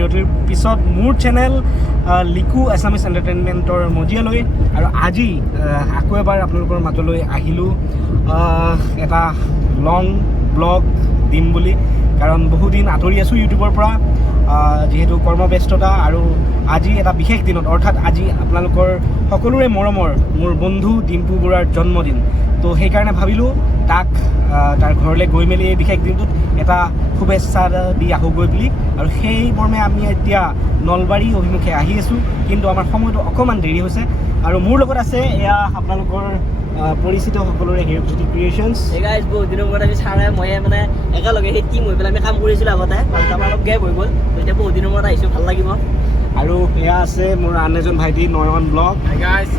বিৰতিৰ পিছত মোৰ চেনেল লিকু এছামিছ এণ্টাৰটেইনমেণ্টৰ মজিয়ালৈ আৰু আজি আকৌ এবাৰ আপোনালোকৰ মাজলৈ আহিলোঁ এটা লং ব্লগ দিম বুলি, কাৰণ বহুদিন আঁতৰি আছোঁ ইউটিউবৰ পৰা যিহেতু কৰ্মব্যস্ততা, আৰু আজি এটা বিশেষ দিনত অৰ্থাৎ আজি আপোনালোকৰ সকলোৰে মৰমৰ মোৰ বন্ধু ডিম্পু বৰুৱাৰ জন্মদিন। তো সেইকাৰণে ভাবিলোঁ তাক তাৰ ঘৰলৈ গৈ মেলি এই বিশেষ দিনটোত এটা শুভেচ্ছা দি আহোঁগৈ বুলি, আৰু সেই মৰ্মে আমি এতিয়া নলবাৰী অভিমুখে আহি আছোঁ, কিন্তু আমাৰ সময়টো অকণমান দেৰি হৈছে। আৰু মোৰ লগত আছে এয়া আপোনালোকৰ পৰিচিত সকলোৰে হিৰকজ্যোতি ক্ৰিয়েশ্যনছ। এই গাইজ বহুত দিনৰ মূৰত আমি ছাৰে মই মানে একেলগে সেই টিম হৈ পেলাই আমি কাম কৰিছিলোঁ আগতে, আমাৰ অলপ গেপ হৈ গ'ল, এতিয়া বহুত দিনৰ মূৰত আহিছোঁ, ভাল লাগিব। আৰু এয়া আছে মোৰ আন এজন ভাইটি নয়ন ব্লগ। গাইজ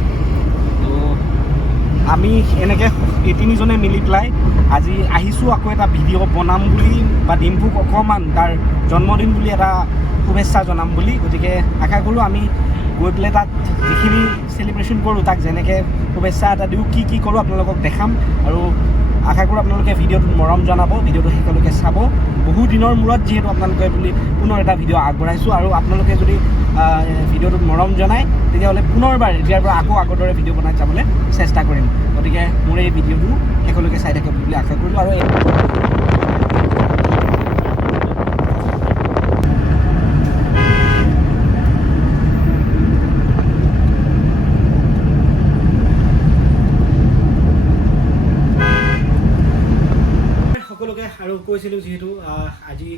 আমি এনেকৈ এই তিনিজনে মিলি পেলাই আজি আহিছোঁ আকৌ এটা ভিডিঅ' বনাম বুলি, বা ডিম্পুক অকণমান তাৰ জন্মদিন বুলি এটা শুভেচ্ছা জনাম বুলি। গতিকে আশা কৰোঁ আমি গৈ পেলাই তাত যিখিনি চেলিব্ৰেশ্যন কৰোঁ, তাক যেনেকৈ শুভেচ্ছা এটা দিওঁ, কি কি কৰোঁ আপোনালোকক দেখাম, আৰু আশা কৰোঁ আপোনালোকে ভিডিঅ'টোত মৰম জনাব, ভিডিঅ'টো শেষলৈকে চাব। বহু দিনৰ মূৰত যিহেতু আপোনালোকে বুলি পুনৰ এটা ভিডিঅ' আগবঢ়াইছোঁ, আৰু আপোনালোকে যদি ভিডিঅ'টোত মৰম জনায় তেতিয়াহ'লে পুনৰবাৰ এতিয়াৰ পৰা আকৌ আগৰ দৰে ভিডিঅ' বনাই যাবলৈ চেষ্টা কৰিম। গতিকে মোৰ এই ভিডিঅ'টো শেষলৈকে চাই থাকিব বুলি আশা কৰিলোঁ। আৰু সকলোকে আৰু কৈছিলোঁ যিহেতু আজি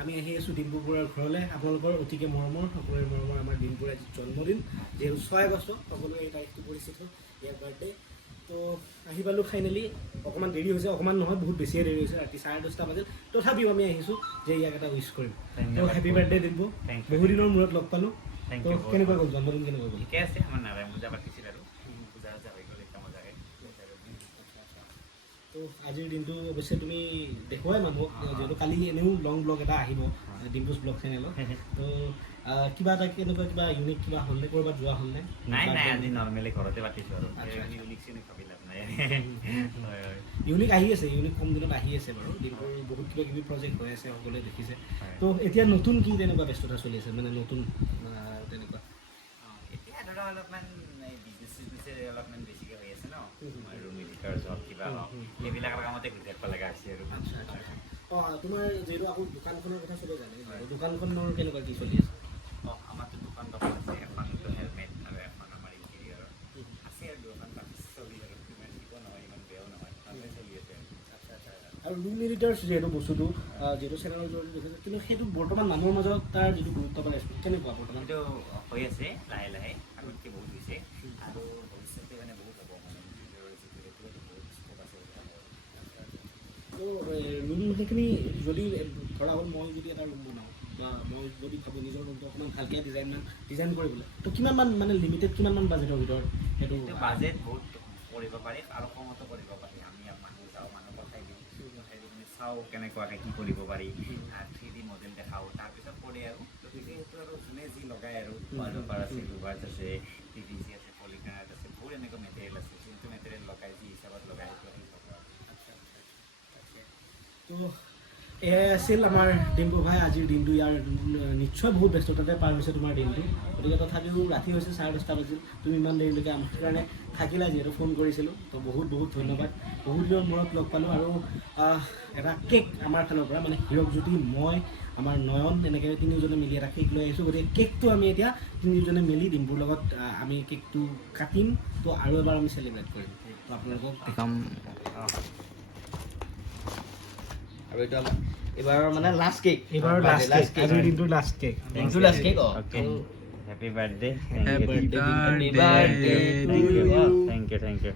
আমি আহি আছোঁ ডিম্পু বৰুৱাৰ ঘৰলৈ, আপোনালোকৰ অতিকে মৰমৰ সকলোৰে মৰমৰ আমাৰ ডিম্পুৰ আজি জন্মদিন, যিহেতু 6 আগষ্ট, সকলোৱে এই তাৰিখটো পৰিচিত, ইয়াৰ বাৰ্থডে। তো আহি পালোঁ ফাইনেলি। অকণমান দেৰি হৈছে, অকণমান নহয় বহুত বেছিয়ে দেৰি হৈছে, ৰাতি 10:30 বাজিল, তথাপিও আমি আহিছোঁ যে ইয়াক এটা উইচ কৰিম। তো হেপী বাৰ্থডে ডিম্পু, বহুদিনৰ মূৰত লগ পালোঁ। তো কেনেকুৱা গ'ল জন্মদিন, কেনেকুৱা গ'ল? ঠিকে আছে, আমাৰ নাৰায়ণ পূজা পাতিছিল আৰু পূজা হৈ গ'ল এতিয়া মজাকৈ। তো আজিৰ দিনটো অৱশ্যে তুমি দেখুৱাই মানুহক, যিহেতু কালি এনেও লং ব্লগ এটা আহিব ডিম্পুছ ব্লগ চেনেলত। তো কিবা এটা কেনেকুৱা কিবা ইউনিক কিবা হ'লনে, ক'ৰবাত যোৱা হ'লনে? নাই আজি নৰ্মেলি ঘৰতে পাতিছোঁ আৰু ইউনিক চিউনিক ভাবি লাভ নাই। ইউনিক আহি আছে, ইউনিক কম দিনত আহি আছে বাৰু। ডিম্পুৰ বহুত কিবা কিবি প্ৰজেক্ট হৈ আছে, সকলোৱে দেখিছে। তো এতিয়া নতুন কি তেনেকুৱা ব্যস্ততা চলি আছে, মানে নতুন তেনেকুৱা? এতিয়া ধৰা অলপমান বিজনেছে অলপমান বেছিকৈ হৈ আছে ন, ৰুম এডিটাৰ জব কিবা হওক, সেইবিলাকৰ কামতে ঘূৰি থাকিব লগা হৈছে আৰু। আচ্ছা আচ্ছা আচ্ছা। তোমাৰ যিহেতু আকৌ দোকানখনৰ কথা চবেই জানে, দোকানখনৰ কেনেকুৱা কি চলি আছে? আমাৰতো দুখন আছে, এখনতো হেলমেট আৰু এখন আমাৰ ইণ্টেৰিয়ৰ আছে, আৰু দুখন চলি আৰু ইমান ঠিকো নহয়, ইমান বেয়াও নহয়, ভালকৈ চলি আছে। আচ্ছা আচ্ছা। আৰু ৰুম এডিটাৰ্ছ যিহেতু বস্তুটো যিহেতু চেনেলৰ জৰিয়তে দেখিছে, কিন্তু সেইটো বৰ্তমান মানুহৰ মাজত তাৰ যিটো গুৰুত্ব বা ৰেচপেক্ট কেনেকুৱা বৰ্তমান? সেইটো হৈ আছে লাহে লাহে, আগতকৈ বহুত হৈছে, আৰু ভৱিষ্যতে মানে বহুত হ'ব, মানে যিটো সেইটো বহুত স্কোপ আছে। তো ৰুম সেইখিনি যদি ধৰা হ'ল মই যদি এটা ৰুম বনাওঁ, বা মই যদি ভাবোঁ নিজৰ ৰুমটো অকণমান ভালকৈ ডিজাইন কৰিবলৈ, তো কিমানমান মানে লিমিটেড কিমানমান বাজেটৰ ভিতৰত সেইটো? বাজেট বহুত কৰিব পাৰি আৰু কমতো কৰিব পাৰি। আমি মানুহ যাওঁ, মানুহ পঠাই দিওঁ, মানে চাওঁ কেনেকুৱাকৈ কি কৰিব পাৰি, 3D মডেল দেখাওঁ, তাৰপিছত কৰে আৰু। গতিকে সেইটো আৰু যোনে যি লগায় আৰু ৱালপেপাৰ আছে, ৰুবাৰ্ছ আছে, PVC আছে, পলিকাৰ্ড আছে, বহুত এনেকুৱা মেটেৰিয়েল আছে, যোনটো মেটেৰিয়েল লগাই যি হিচাপত লগাই সেইটো আমি লগাওঁ। তো এয়াই আছিল আমাৰ ডিম্পু ভাই আজিৰ দিনটো। ইয়াৰ নিশ্চয় বহুত ব্যস্ততাতে পাৰ হৈছে তোমাৰ দিনটো, গতিকে তথাপিও ৰাতি হৈছে 10:30 বাজিল, তুমি ইমান দেৰিলৈকে আমাৰ কাৰণে থাকিলা, যিহেতু ফোন কৰিছিলোঁ। তো বহুত বহুত ধন্যবাদ, বহুত দিনৰ মূৰত লগ পালোঁ। আৰু এটা কেক আমাৰ ফালৰ পৰা, মানে হিৰকজ্যোতি, মই, আমাৰ নয়ন, এনেকৈ তিনিওজনে মিলি এটা কেক লৈ আহিছোঁ। গতিকে কেকটো আমি এতিয়া তিনিওজনে মিলি ডিম্পুৰ লগত আমি কেকটো কাটিম, তো আৰু এবাৰ আমি চেলিব্ৰেট কৰিম। তো আপোনালোকক দেখাম। আৰু এইটো আমাৰ এইবাৰৰ মানে লাষ্ট কেক, এইবাৰ লাষ্ট কেক, আজিৰ দিনটোৰ লাষ্ট কেক। দিনটো last cake. Okay, happy birthday. Happy birthday to you. Thank you.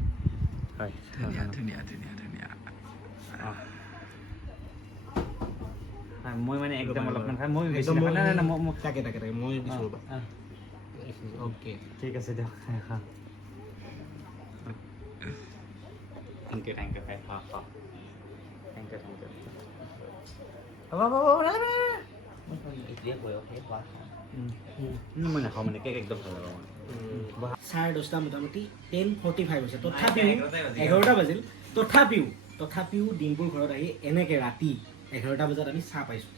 হয়, মই মানে একদম অলপমান খাই, মই বেছি নাখাওঁ। নাই মই তাকে মই দিছোঁ ৰ'বা। অ'কে, ঠিক আছে দিয়ক। থেংক ইউ ভাই, থেংক ইউ। মই নাখাওঁ মানে কেক একদম ভাল নাপাওঁ। 10:30 মোটামুটি 10:45 হৈছে, তথাপিও 11টা বাজিল, তথাপিও ডিম্পুৰ ঘৰত আহি এনেকৈ ৰাতি 11টা বজাত আমি চাহ পাইছোঁ।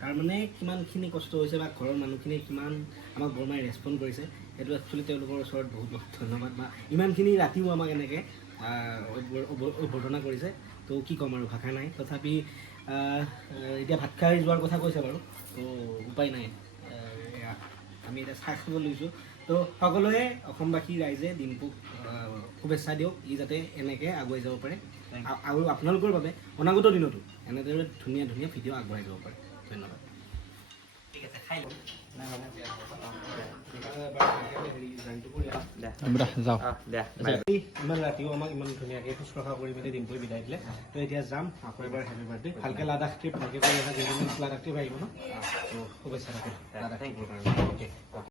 তাৰমানে কিমানখিনি কষ্ট হৈছে বা ঘৰৰ মানুহখিনিয়ে কিমান আমাক বৰমাই ৰেচপণ্ড কৰিছে সেইটো একচুৱেলি তেওঁলোকৰ ওচৰত বহুত বহুত ধন্যবাদ বা ইমানখিনি ৰাতিও আমাক এনেকৈ অভ্যৰ্থনা কৰিছে তো কি ক'ম আৰু ভাষা নাই তথাপি এতিয়া ভাত খাই যোৱাৰ কথা কৈছে বাৰু তো উপায় নাই এয়া আমি এতিয়া চাহ খাব লৈছোঁ তো সকলোৱে অসমবাসী ৰাইজে ডিম্পুক শুভেচ্ছা দিয়ক ই যাতে এনেকৈ আগুৱাই যাব পাৰে আৰু আপোনালোকৰ বাবে অনাগত দিনতো এনেদৰে ধুনীয়া ধুনীয়া ভিডিঅ' আগবঢ়াই যাব পাৰে ধন্যবাদ ঠিক আছে খাই লওঁ ইমান ৰাতিও আমাক ইমান ধুনীয়াকৈ শুশ্ৰূষা কৰি মেলি ডিম্পুৱে বিদায় দিলে তো এতিয়া যাম আকৌ এবাৰ হেপী বাৰ্থডে ভালকৈ লাডাখ ট্ৰিপ ভালকৈ কৰি লাডাখ ট্ৰিপ আহিব ন তো শুভেচ্ছা থাকিল লাডাখ ট্ৰিপৰ কাৰণে